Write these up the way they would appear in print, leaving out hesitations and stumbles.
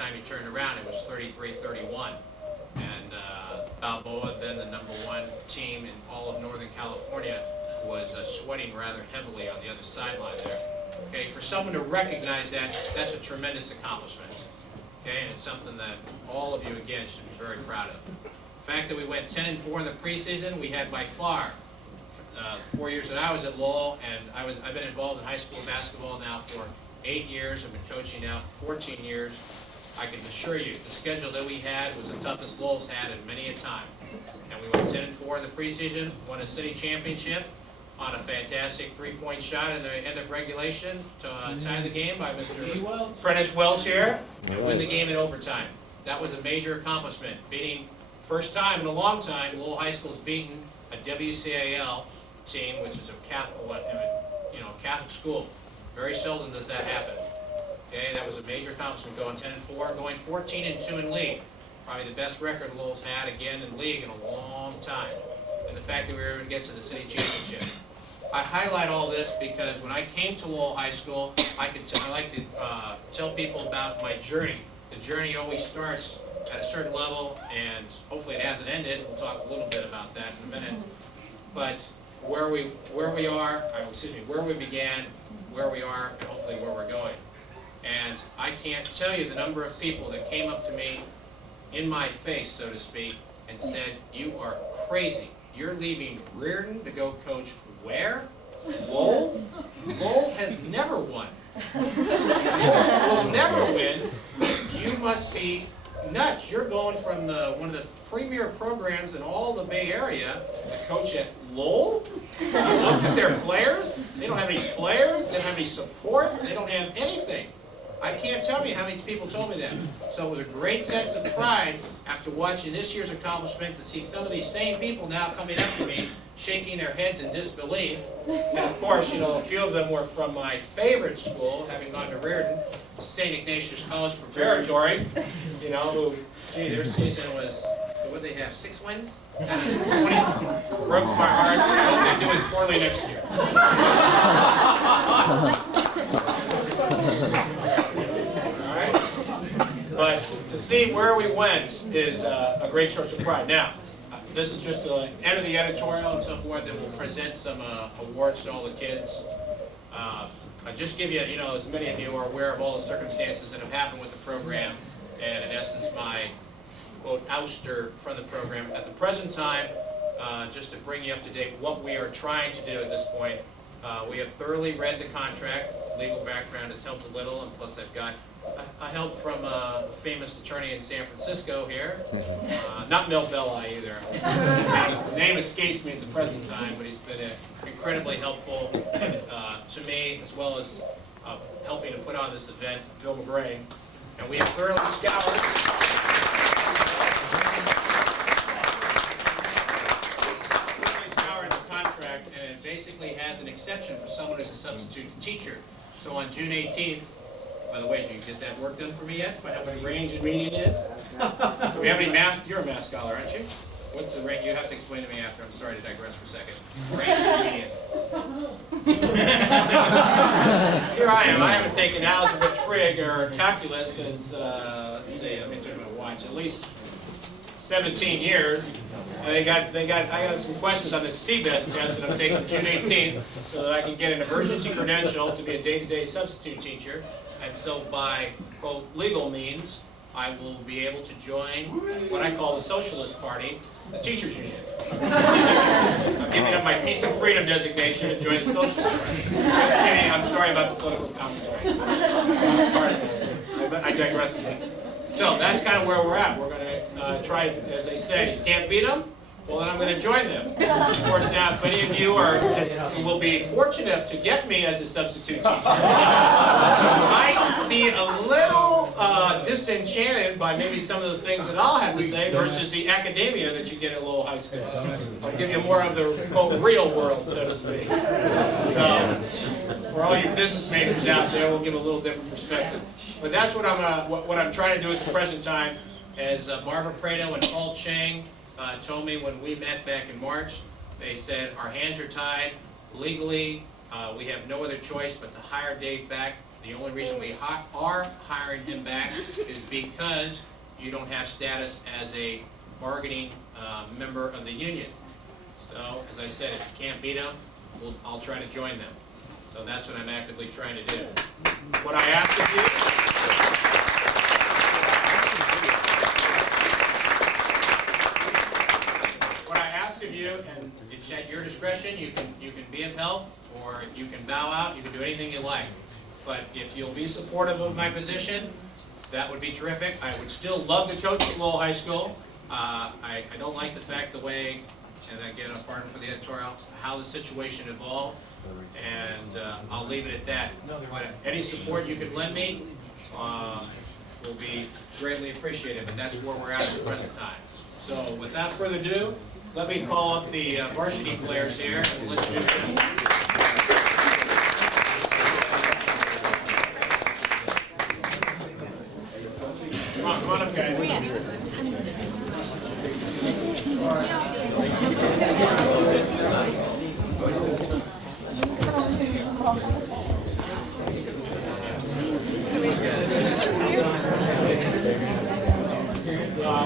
time you turned around, it was 33-31. And Balboa, then the #1 team in all of Northern California, was sweating rather heavily on the other sideline there. Okay, for someone to recognize that, that's a tremendous accomplishment. Okay, and it's something that all of you, again, should be very proud of. The fact that we went 10-4 in the preseason, we had by far 4 years that I was at Lowell, and I've been involved in high school basketball now for 8 years. I've been coaching now for 14 years. I can assure you, the schedule that we had was the toughest Lowell's had in many a time. And we went 10-4 in the preseason, won a city championship on a fantastic three-point shot in the end of regulation to tie the game by Mr. Prentice Welch here, and win the game in overtime. That was a major accomplishment, beating, first time in a long time, Lowell High School's beaten a WCAL team, which is a Catholic school. Very seldom does that happen. Okay, that was a major accomplishment, going 10-4, going 14-2 in league. Probably the best record Lowell's had again in league in a long time. And the fact that we were able to get to the city championship. I highlight all this because when I came to Lowell High School, I like to tell people about my journey. The journey always starts at a certain level, and hopefully it hasn't ended. We'll talk a little bit about that in a minute. But where we began, where we are, and hopefully where we're going. And I can't tell you the number of people that came up to me in my face, so to speak, and said, "You are crazy. You're leaving Reardon to go coach where? Lowell? Lowell has never won. Lowell will never win. You must be nuts. You're going from one of the premier programs in all the Bay Area to coach at Lowell? You looked at their players. They don't have any players. They don't have any support. They don't have anything." I can't tell you how many people told me that. So it was a great sense of pride after watching this year's accomplishment to see some of these same people now coming up to me, shaking their heads in disbelief. And of course, a few of them were from my favorite school, having gone to Reardon, St. Ignatius College Preparatory, who, gee, their season was, so what did they have, 6 wins? 20? Broke my heart. I hope they do as poorly next year. But to see where we went is a great source of pride. Now, this is just the end of the editorial and so forth, and we'll present some awards to all the kids. I'll just give you, as many of you are aware of all the circumstances that have happened with the program, and in essence, my, quote, ouster from the program. At the present time, just to bring you up to date, what we are trying to do at this point, we have thoroughly read the contract. Legal background has helped a little, and plus I've got help from a famous attorney in San Francisco here. Not Mel Belli either. The name escapes me at the present time, but he's been incredibly helpful to me, as well as helping to put on this event, Bill McGray. And we have thoroughly scoured the contract, and it basically has an exception for someone who's a substitute teacher. So on June 18th, by the way, did you get that work done for me yet? Find out what range and median is? Do we have any math? You're a math scholar, aren't you? What's the range? You have to explain to me after. I'm sorry to digress for a second. Range and median. Here I am. I haven't taken algebra, trig, or calculus since, let's see, let me turn my watch, at least 17 years. And I got some questions on the CBEST test that I'm taking June 18th so that I can get an emergency credential to be a day-to-day substitute teacher. And so by, quote, legal means, I will be able to join what I call the Socialist Party, the teachers union. I'm giving up my peace and freedom designation to join the Socialist Party. Just kidding, I'm sorry about the political commentary. I digress a bit. So that's kind of where we're at. We're going to try, as I said, you can't beat them. Well, then I'm going to join them. Of course, now, if any of you will be fortunate enough to get me as a substitute teacher, you might be a little disenchanted by maybe some of the things that I'll have to say versus the academia that you get at Lowell High School. I'll give you more of the, quote, real world, so to speak. So, for all you business majors out there, we'll give a little different perspective. But that's what I'm trying to do at the present time. As Barbara Prado and Paul Chang told me when we met back in March, they said, our hands are tied legally. We have no other choice but to hire Dave back The only reason we are hiring him back is because you don't have status as a bargaining member of the union. So, as I said, if you can't beat them, I'll try to join them. So that's what I'm actively trying to do. What I ask of you, and it's at your discretion, you can be of help, or you can bow out, you can do anything you like. But if you'll be supportive of my position, that would be terrific. I would still love to coach at Lowell High School. I don't like the fact the way, and again, pardon for the editorial, how the situation evolved, and I'll leave it at that. But any support you could lend me will be greatly appreciated, but that's where we're at the present time. So without further ado, let me call up the varsity players here and let's do this. Come on up, guys.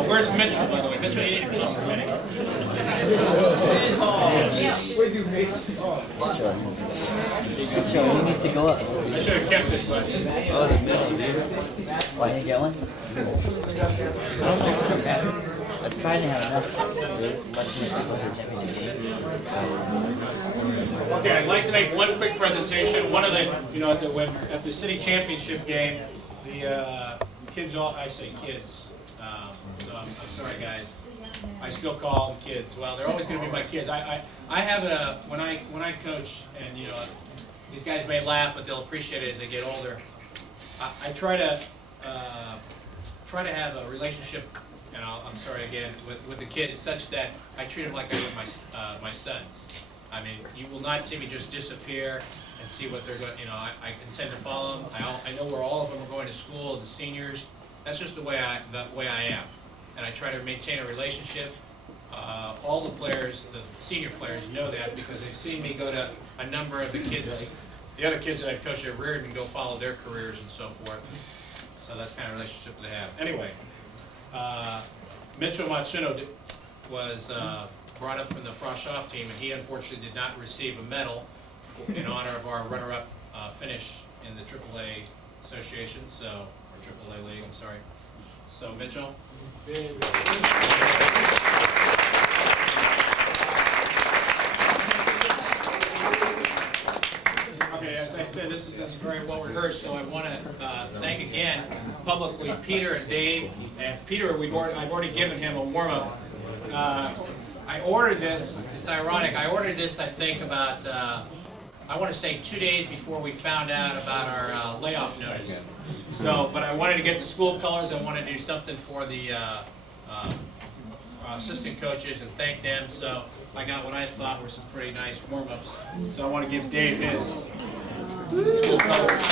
Where's Mitchell, by the way? Mitchell, you need to come up for a minute. Mitchell, he needs to go up. I should have kept it, but... Why didn't you get one? I'm trying to have enough. Okay, I'd like to make one quick presentation. One of the, at the city championship game, the kids I say kids, so I'm sorry guys. I still call them kids. Well, they're always going to be my kids. I have when I coach, and these guys may laugh, but they'll appreciate it as they get older. I try to have a relationship, and I'm sorry again, with the kids, such that I treat them like I would my sons. I mean, you will not see me just disappear and see what they're going. I intend to follow them. I know where all of them are going to school. The seniors. That's just the way I am. And I try to maintain a relationship. All the players, the senior players, know that because they've seen me go to a number of the kids, the other kids that I've coached at Reardon, go follow their careers and so forth. So that's the kind of relationship they have. Anyway, Mitchell Matsuno was brought up from the Frosh-Off team, and he unfortunately did not receive a medal in honor of our runner-up finish in the AAA Association, or AAA League, I'm sorry. So Mitchell. Okay, as I said, this is very well rehearsed, so I want to thank again publicly Peter and Dave. And Peter, I've already given him a warm-up. I ordered this. It's ironic. I ordered this, I think, about I want to say 2 days before we found out about our layoff notice. So, but I wanted to get the school colors. I wanted to do something for the assistant coaches and thank them. So I got what I thought were some pretty nice warm-ups. So I want to give Dave his school colors.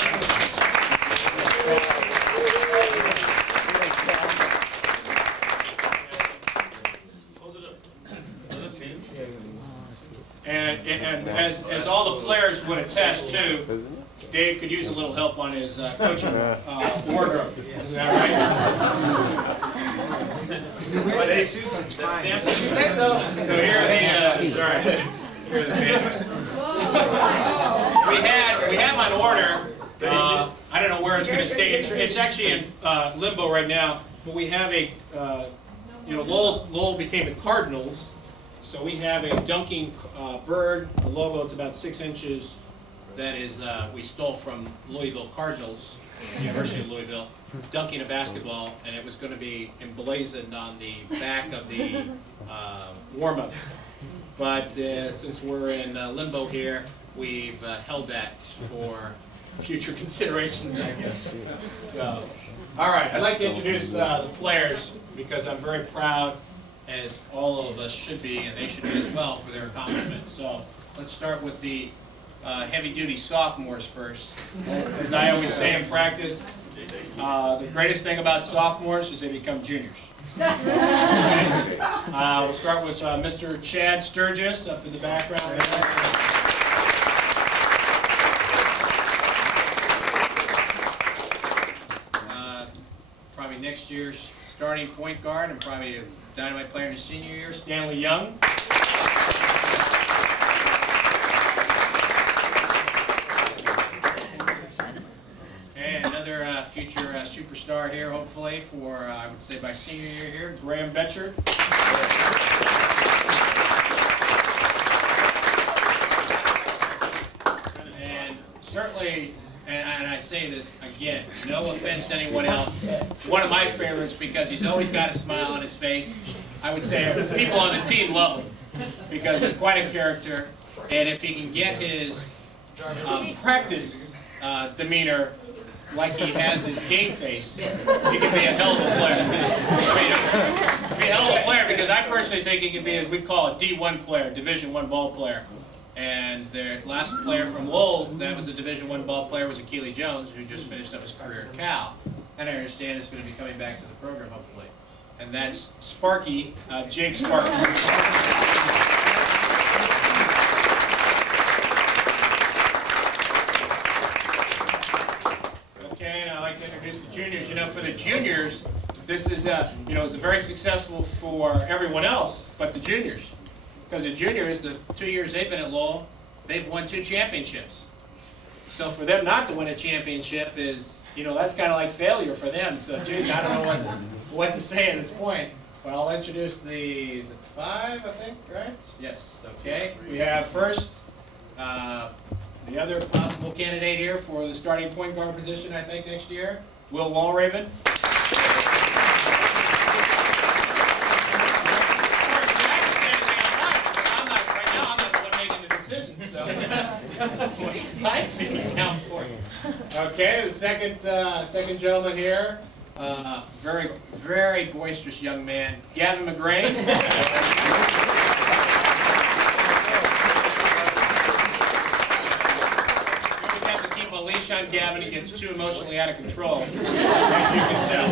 And as all the players would attest to, Dave could use a little help on his coaching wardrobe. Is that right? But they suits, it's fine. You say so. So here are the fans. We have on order. I don't know where it's going to stay. It's actually in limbo right now. But we have a Lowell became the Cardinals. So we have a dunking bird. The logo is about 6 inches. That is, we stole from Louisville Cardinals, University of Louisville, dunking a basketball, and it was going to be emblazoned on the back of the warm-ups. But since we're in limbo here, we've held that for future considerations, I guess. So, all right, I'd like to introduce the players because I'm very proud, as all of us should be, and they should be as well, for their accomplishments. So let's start with the heavy-duty sophomores first. As I always say in practice, the greatest thing about sophomores is they become juniors. We'll start with Mr. Chad Sturgis up in the background. next year's starting point guard and probably a dynamite player in his senior year, Stanley Young. And another future superstar here, hopefully, for, I would say, by senior year here, Graham Betchard. And certainly, and I say this again, no offense to anyone else, one of my favorites because he's always got a smile on his face. I would say people on the team love him because he's quite a character, and if he can get his practice demeanor like he has his game face, he can be a hell of a player. I mean, be a hell of a player because I personally think he can be, we call a D1 player, Division I ball player. And the last player from Lowell that was a Division I ball player was Keely Jones, who just finished up his career at Cal. And I understand is going to be coming back to the program, hopefully. And that's Sparky, Jake Sparky. Okay, and I'd like to introduce the juniors. You know, for the juniors, this is, you know, it's very successful for everyone else, but the juniors. Because the juniors, the 2 years they've been at Lowell, they've won 2 championships. So for them not to win a championship is, you know, that's kind of like failure for them. So, geez, I don't know what to say at this point. But I'll introduce the, is it 5, I think, right? Yes, okay. We have first, the other possible candidate here for the starting point guard position, I think, next year, Will Walraven. Okay, the second gentleman here, very boisterous young man, Gavin McGrain. We have to keep a leash on Gavin. He gets too emotionally out of control, as you can tell.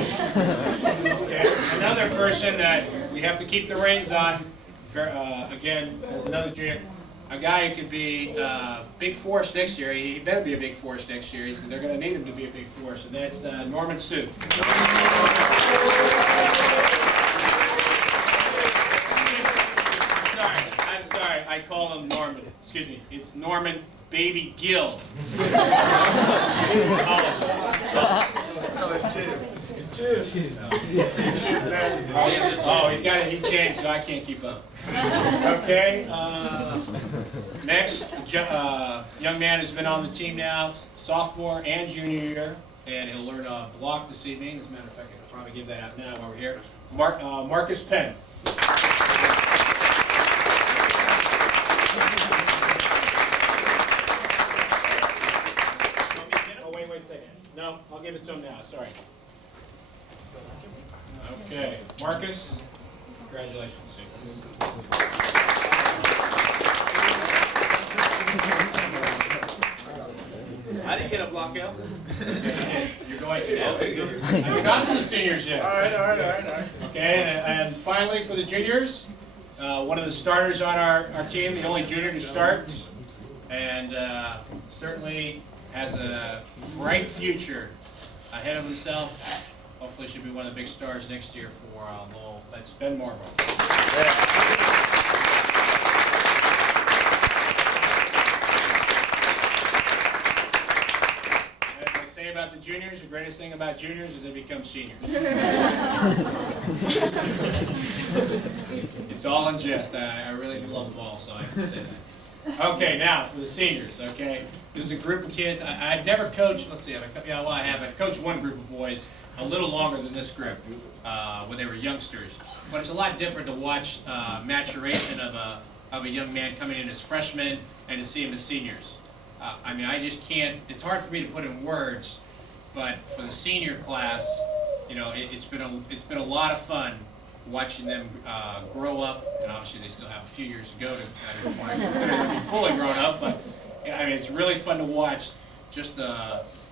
Okay. Another person that we have to keep the reins on, again, as another junior. A guy who could be big force next year. He better be a big force next year. They're going to need him to be a big force, and that's Norman Sue. I'm sorry. I call him Norman. Excuse me. It's Norman Baby Gill. Oh, he's got it. He changed, so I can't keep up. Okay. Next, young man has been on the team now, sophomore and junior year, and he'll learn a block this evening. As a matter of fact, I'll probably give that out now while we're here. Marcus Penn. Oh, wait a second. No, I'll give it to him now. Sorry. Okay, Marcus, congratulations. I didn't get a block out. You're going to now. I haven't got to the seniors yet. All right. Okay, and finally for the juniors, one of the starters on our team, the only junior to start, and certainly has a bright future ahead of himself. Hopefully should be one of the big stars next year for Lowell. That's Ben Marble. As I say about the juniors, the greatest thing about juniors is they become seniors. It's all in jest. I really do love the ball, so I can say that. Okay, now for the seniors, okay? There's a group of kids. I've never coached, let's see, I have. I've coached one group of boys a little longer than this group when they were youngsters. But it's a lot different to watch maturation of a young man coming in as freshmen and to see him as seniors. I mean, I just can't, it's hard for me to put in words, but for the senior class, you know, it's been a lot of fun watching them grow up, and obviously they still have a few years to go to before I consider them to be fully grown up, but I mean, it's really fun to watch just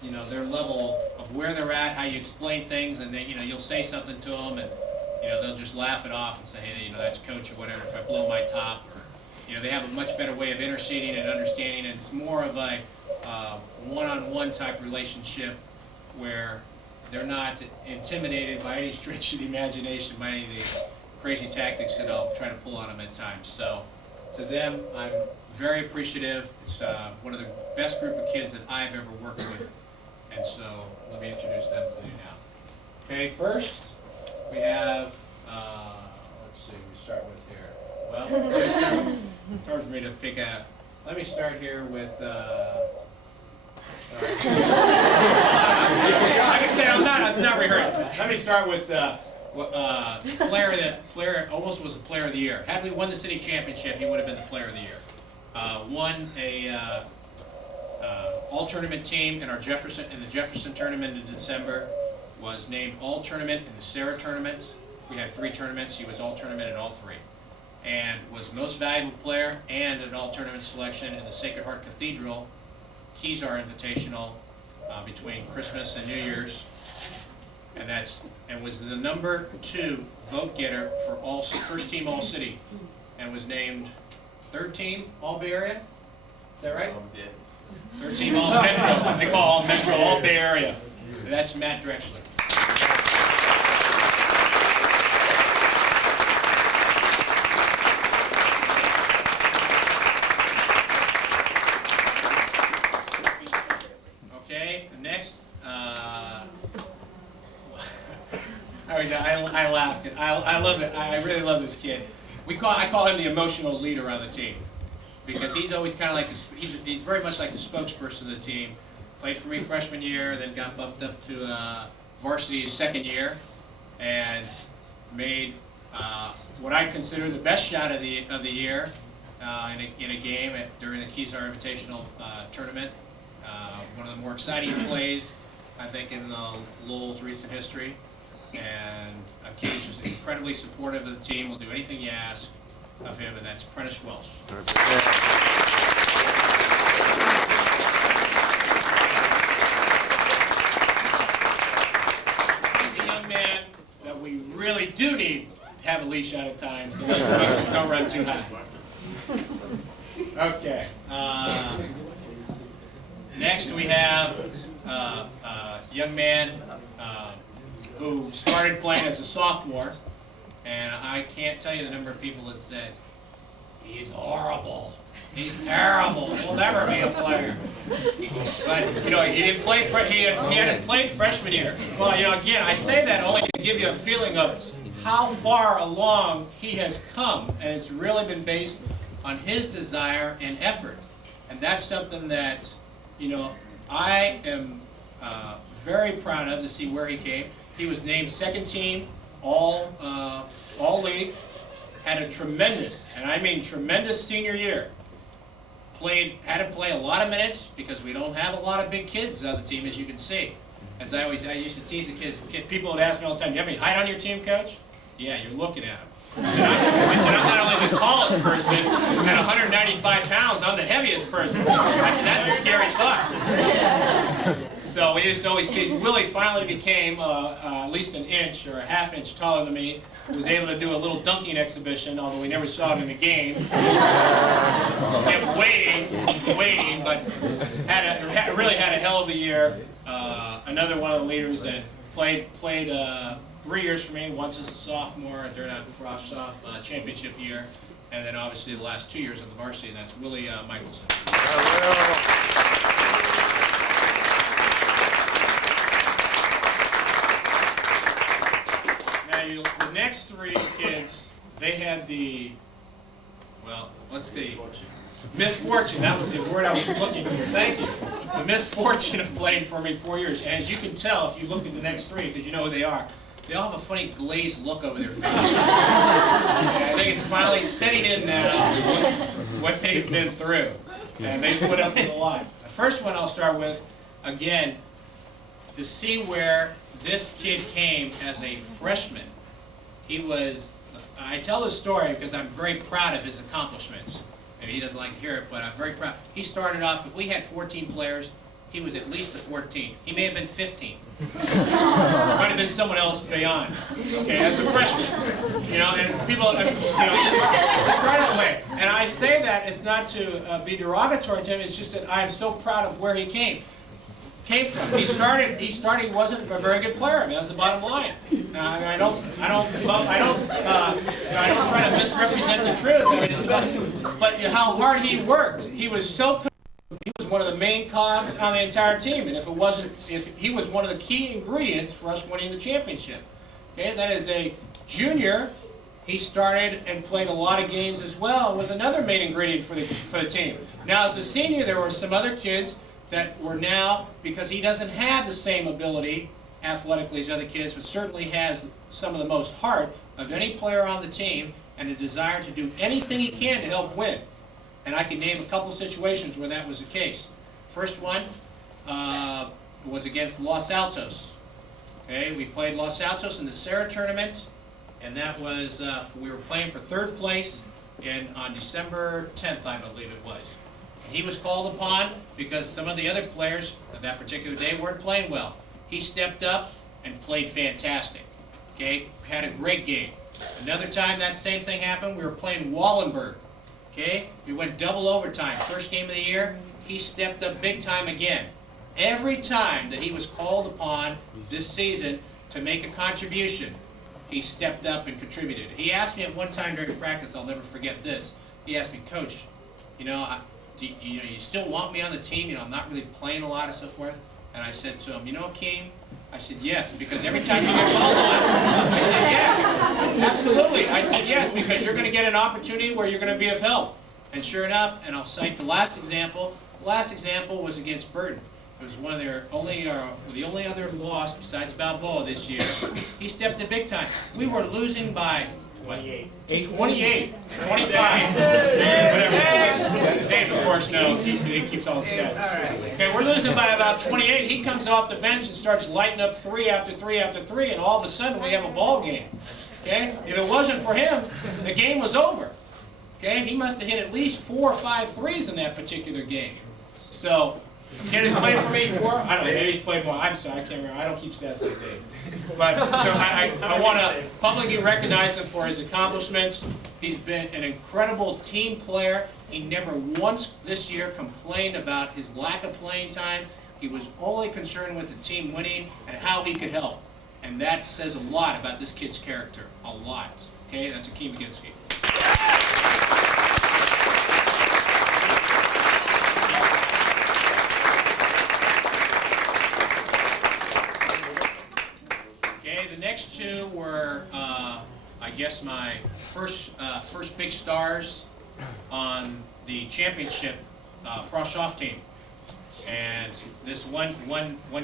you know, their level of where they're at, how you explain things, and then, you know, you'll say something to them, and, you know, they'll just laugh it off and say, hey, you know, that's coach or whatever, if I blow my top, or, you know, they have a much better way of interceding and understanding, and it's more of a one-on-one type relationship where they're not intimidated by any stretch of the imagination by any of the crazy tactics that I'll try to pull on them at times. So to them, I'm very appreciative. It's one of the best group of kids that I've ever worked with. And so let me introduce them to you now. Okay, first we have, let's see, we start with here. Well, it's hard for me to pick out. Let me start here with, I can say it's not rehearsed. Let me start with player almost was a player of the year. Had we won the city championship, he would have been the player of the year. Won a all-tournament team in the Jefferson tournament in December. Was named all-tournament in the Sarah tournament. We had 3 tournaments. He was all-tournament in all 3. And was most valuable player and an all-tournament selection in the Sacred Heart Cathedral Kezar Invitational between Christmas and New Year's. And was the number 2 vote getter for first team all city, and was named 3rd team all Bay Area. Is that right? Yeah. 3rd team all Metro. They call all Metro all Bay Area. That's Matt Drexler. Okay, next. I laughed. I love it. I really love this kid. I call him the emotional leader on the team because he's always kind of like he's very much like the spokesperson of the team. Played for me freshman year, then got bumped up to varsity second year, and made what I consider the best shot of the year in a game during the Kezar Invitational tournament. One of the more exciting plays, I think, in Lowell's recent history. And a kid who's just incredibly supportive of the team, will do anything you ask of him, and that's Prentice Welsh. He's a young man that we really do need to have a leash on at times, so those emotions don't run too high. Okay. Next we have a young man who started playing as a sophomore, and I can't tell you the number of people that said, he's horrible, he's terrible, he'll never be a player. But, you know, he didn't play, he hadn't played freshman year. Well, you know, again, I say that only to give you a feeling of how far along he has come, and it's really been based on his desire and effort. And that's something that, you know, I am very proud of, to see where he came. He was named 2nd team all league, had a tremendous, and I mean tremendous senior year. Had to play a lot of minutes because we don't have a lot of big kids on the team, as you can see. As I used to tease the kids. People would ask me all the time, "Do you have any height on your team, coach?" "Yeah, you're looking at him." I said, "I'm not only the tallest person at 195 pounds, I'm the heaviest person." I said, "That's a scary thought." So we used to always tease. Willie finally became at least an inch or a half inch taller than me. He was able to do a little dunking exhibition, although we never saw it in the game. Kept waiting, but really had a hell of a year. Another one of the leaders that played 3 years for me, once as a sophomore during that Frost Soft championship year, and then obviously the last 2 years of the varsity, and that's Willie Michelson. The next 3 kids, they had the, well, let's see, misfortune. That was the word I was looking for. Thank you. The misfortune of playing for me 4 years. And as you can tell, if you look at the next 3, because you know who they are, they all have a funny glazed look over their face. I think it's finally setting in now what they've been through. And they put up with a lot. The first one I'll start with, again, to see where this kid came as a freshman. He was, I tell this story because I'm very proud of his accomplishments. Maybe he doesn't like to hear it, but I'm very proud. He started off, if we had 14 players, he was at least the 14th. He may have been 15. Might have been someone else beyond. Okay, as a freshman. You know, and people, you know, it's right away. And I say that it's not to be derogatory to him, it's just that I am so proud of where he came. came from. He wasn't a very good player. I mean, that's the bottom line. I don't try to misrepresent the truth. I mean, but how hard he worked. He was one of the main cogs on the entire team, and if he was one of the key ingredients for us winning the championship. Okay, that is a junior. He started and played a lot of games as well. Was another main ingredient for the team. Now, as a senior, there were some other kids that were now, because he doesn't have the same ability athletically as other kids, but certainly has some of the most heart of any player on the team and a desire to do anything he can to help win. And I can name a couple situations where that was the case. First one was against Los Altos. Okay, we played Los Altos in the Serra tournament, and that was, we were playing for third place on December 10th, I believe it was. He was called upon because some of the other players of that particular day weren't playing well. He stepped up and played fantastic. Okay, had a great game. Another time that same thing happened, we were playing Wallenberg. Okay, we went double overtime. First game of the year, he stepped up big time again. Every time that he was called upon this season to make a contribution, he stepped up and contributed. He asked me at one time during practice, I'll never forget this. He asked me, Coach, you still want me on the team? I'm not really playing a lot and so forth. And I said to him, Keem, I said, yes, because every time you get called on, I said, yeah, absolutely. I said, yes, because you're going to get an opportunity where you're going to be of help. And sure enough, and I'll cite the last example. The last example was against Burton. It was one of their the only other loss besides Balboa this year. He stepped in big time. We were losing by 28, 25, whatever. Dave, of course, no, he keeps all the stats. Okay, we're losing by about 28. He comes off the bench and starts lighting up 3 after 3 after 3, and all of a sudden we have a ball game. Okay, if it wasn't for him, the game was over. Okay, he must have hit at least 4 or 5 threes in that particular game. So, kid has played for me 4. I don't know, maybe he's played more. I'm sorry, I can't remember. I don't keep stats like Dave. But so I want to publicly recognize him for his accomplishments. He's been an incredible team player. He never once this year complained about his lack of playing time. He was only concerned with the team winning and how he could help. And that says a lot about this kid's character. A lot. Okay, that's Akeem Baginski. The next 2 were, I guess, my first big stars on the championship Frosh-Off team. And this one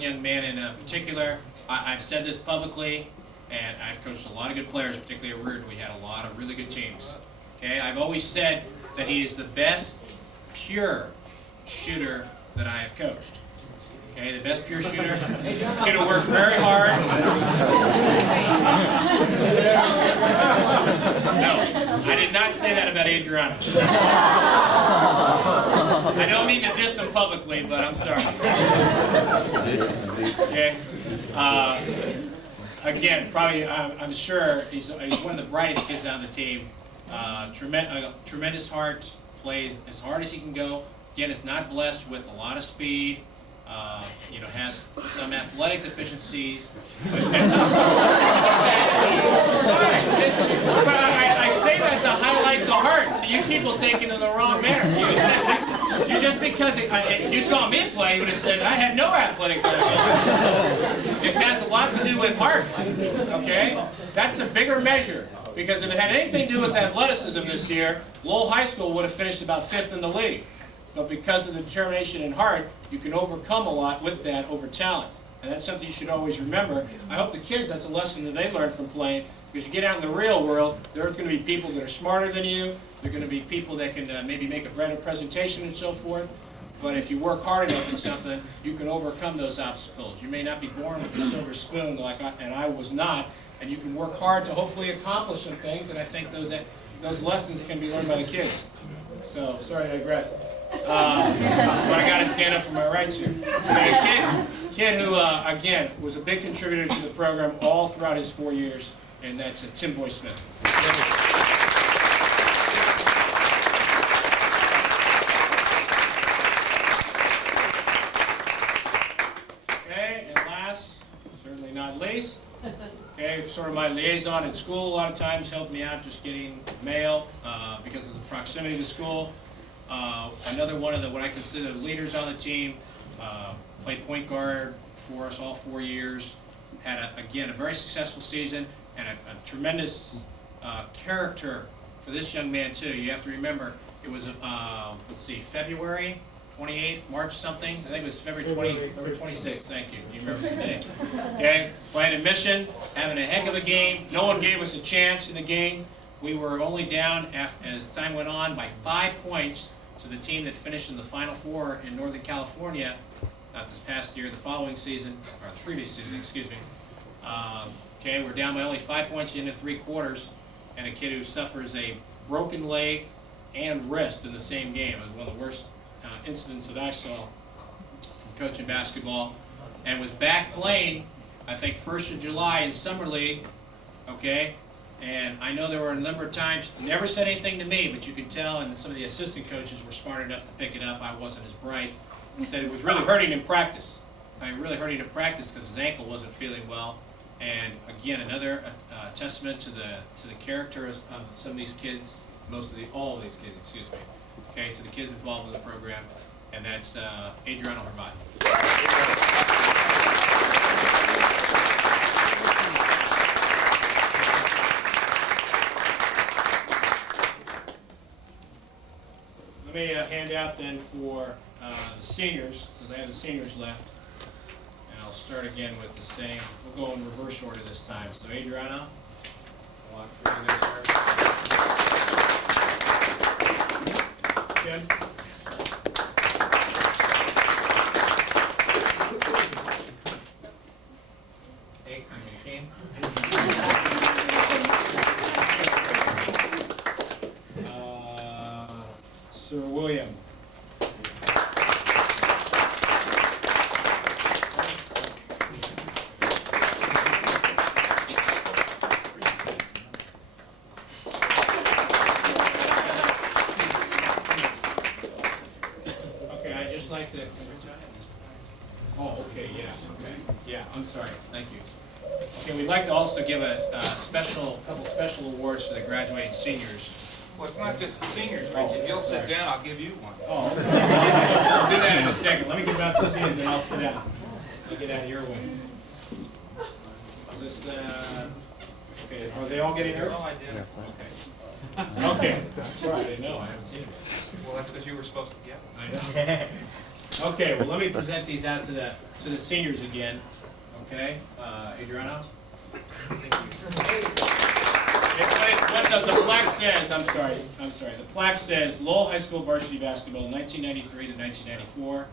young man in particular, I've said this publicly, and I've coached a lot of good players, particularly at Reardon. We had a lot of really good teams. Okay, I've always said that he is the best pure shooter that I have coached. Okay, the best pure shooter. He's going to work very hard. No, I did not say that about Adriano. I don't mean to diss him publicly, but I'm sorry. Okay. Again, probably, I'm sure he's one of the brightest kids on the team. Tremendous heart, plays as hard as he can go. Again, is not blessed with a lot of speed. Has some athletic deficiencies. But I say that to highlight the heart, so you people take it in the wrong manner. You just because you saw me play, you would have said, I had no athletic deficiencies. It has a lot to do with heart, okay? That's a bigger measure, because if it had anything to do with athleticism this year, Lowell High School would have finished about 5th in the league. But because of the determination and heart, you can overcome a lot with that over talent. And that's something you should always remember. I hope the kids, that's a lesson that they learn from playing. Because you get out in the real world, there's going to be people that are smarter than you. There are going to be people that can maybe make a better presentation and so forth. But if you work hard enough at something, you can overcome those obstacles. You may not be born with a silver spoon, and I was not. And you can work hard to hopefully accomplish some things. And I think those lessons can be learned by the kids. So, sorry to digress. But I got to stand up for my rights here. A kid who, again, was a big contributor to the program all throughout his 4 years, and that's Tim Boy Smith. sort of my liaison at school. A lot of times helped me out just getting mail because of the proximity to school. Another one of the what I consider leaders on the team. Played point guard for us all 4 years. Had again a very successful season and a tremendous character for this young man too. You have to remember it was let's see, February 28th, March something. I think it was February 26th. Thank you. You remember today. Okay, playing a mission, having a heck of a game. No one gave us a chance in the game. We were only down as time went on by 5 points to the team that finished in the Final Four in Northern California. Not this past year, the following season, or the previous season, excuse me. Okay, we're down by only 5 points into 3 quarters, and a kid who suffers a broken leg and wrist in the same game. It was one of the worst incidents that I saw from coaching basketball, and was back playing, I think, 1st of July in Summer League, okay? And I know there were a number of times, never said anything to me, but you could tell, and some of the assistant coaches were smart enough to pick it up. I wasn't as bright. He said it was really hurting in practice. I mean, really hurting in practice because his ankle wasn't feeling well. And again, another testament to the character of some of these kids, all of these kids, excuse me. Okay, to the kids involved in the program, and that's Adriano Hermano. Let me hand out then for the seniors, because I have the seniors left. And I'll start again with the same. We'll go in reverse order this time. So Adriano, walk through this. Kim. Hey, I'm Kim. Sir William. I'm sorry. Thank you. Okay, we'd like to also give a couple special awards to the graduating seniors. Well, it's not just the seniors, Rick. If you'll sit down, I'll give you one. Oh, okay. I'll do that in a second. Let me get back to the seniors and I'll sit down. I'll get out of your way. Is this, okay, are they all getting theirs? They're all identical. Okay. Okay. Sorry, I didn't know. I haven't seen them yet. Well, that's because you were supposed to get one. I know. Okay, well, let me present these out to the seniors again. Okay, Adriano? What the plaque says, I'm sorry, the plaque says Lowell High School varsity basketball 1993 to 1994.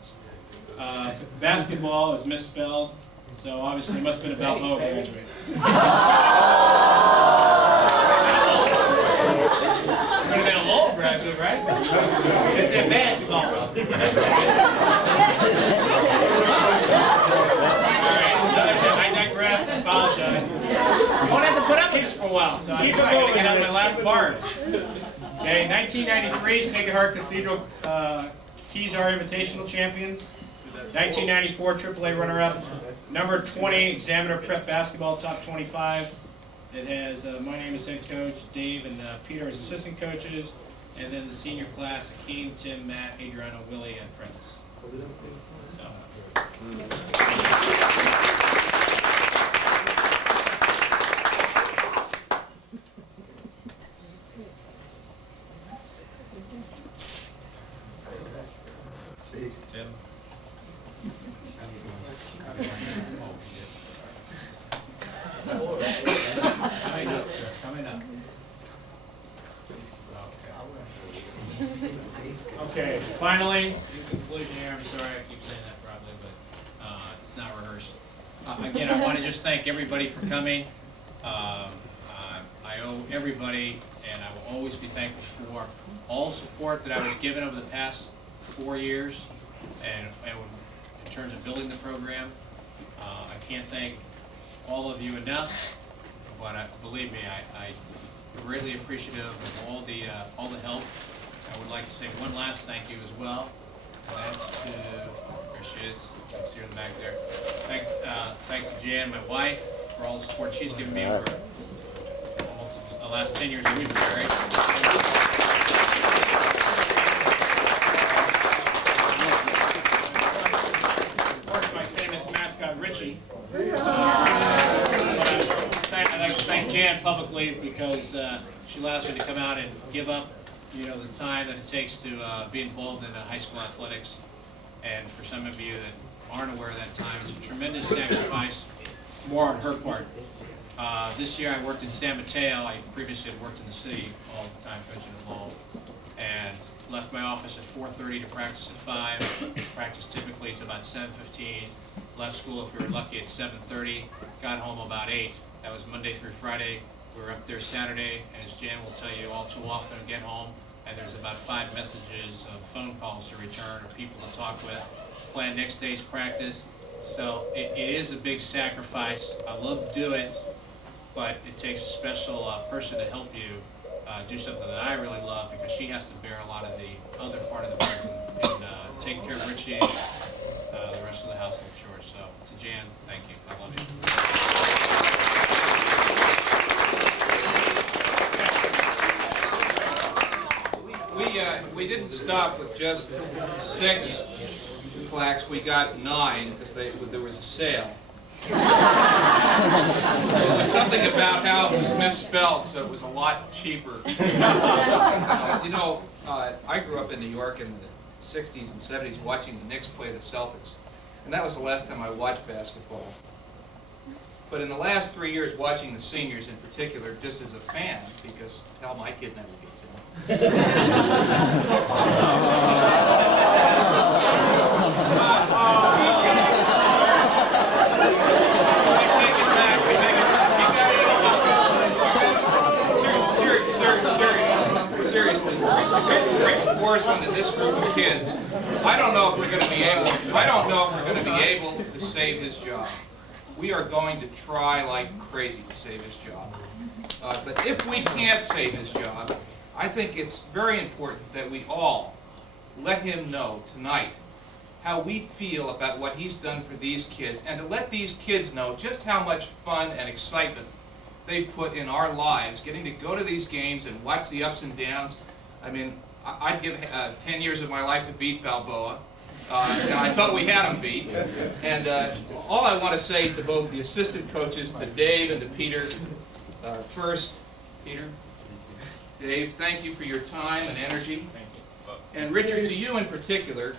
Basketball is misspelled, so obviously it must have been about Lowell graduate. Could have been a Lowell graduate, right? It's in basketball. I digress, I apologize. You won't have to put up with this for a while, so I gotta get out my last part. Okay, 1993, Sacred Heart Cathedral Keys are Invitational champions. 1994, AAA runner-up. Number 20, Examiner Prep Basketball Top 25. It has my name as head coach, Dave and Peter as assistant coaches, and then the senior class, Akeem, Tim, Matt, Adriano, Willie, and Prentice. Tim. Coming up, sir. Coming up. Okay, finally, in conclusion here, I'm sorry I keep saying that probably, but it's not rehearsed. Again, I want to just thank everybody for coming. I owe everybody, and I will always be thankful for all the support that I was given over the past 4 years, and in terms of building the program. I can't thank all of you enough, but believe me, I'm greatly appreciative of all the help. I would like to say one last thank you as well. That's to, there she is, you can see her in the back there. Thank to Jan, my wife, for all the support she's given me over almost the last 10 years that we've been married. Of course, my famous mascot, Richie. I'd like to thank Jan publicly because she allows me to come out and give up, the time that it takes to be involved in high school athletics. And for some of you that aren't aware of that time, it's a tremendous sacrifice, more on her part. This year I worked in San Mateo. I previously had worked in the city all the time, coaching at Lowell, and left my office at 4:30 to practice at 5. Practiced typically to about 7:15. Left school if we were lucky at 7:30. Got home about 8. That was Monday through Friday. We were up there Saturday, and as Jan will tell you, all too often I get home and there's about 5 messages of phone calls to return or people to talk with. Plan next day's practice. So it is a big sacrifice. I love to do it, but it takes a special person to help you do something that I really love, because she has to bear a lot of the other part of the burden in taking care of Richie and the rest of the household chores. So to Jan, thank you. I love you. We didn't stop with just 6 plaques. We got 9 because there was a sale. There was something about how it was misspelled, so it was a lot cheaper. I grew up in New York in the 60s and 70s watching the Knicks play the Celtics, and that was the last time I watched basketball. But in the last 3 years, watching the seniors in particular, just as a fan, because hell, my kid never gets in. Seriously, Rich Forsman and this group of kids, I don't know if we're going to be able to save his job. We are going to try like crazy to save his job. But if we can't save his job, I think it's very important that we all let him know tonight how we feel about what he's done for these kids, and to let these kids know just how much fun and excitement they've put in our lives, getting to go to these games and watch the ups and downs. I mean, I'd give 10 years of my life to beat Balboa, and I thought we had him beat. And all I want to say to both the assistant coaches, to Dave and to Peter, first, Peter, Dave, thank you for your time and energy. And Richard, to you in particular,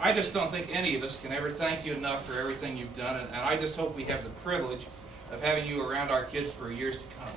I just don't think any of us can ever thank you enough for everything you've done, and I just hope we have the privilege of having you around our kids for years to come.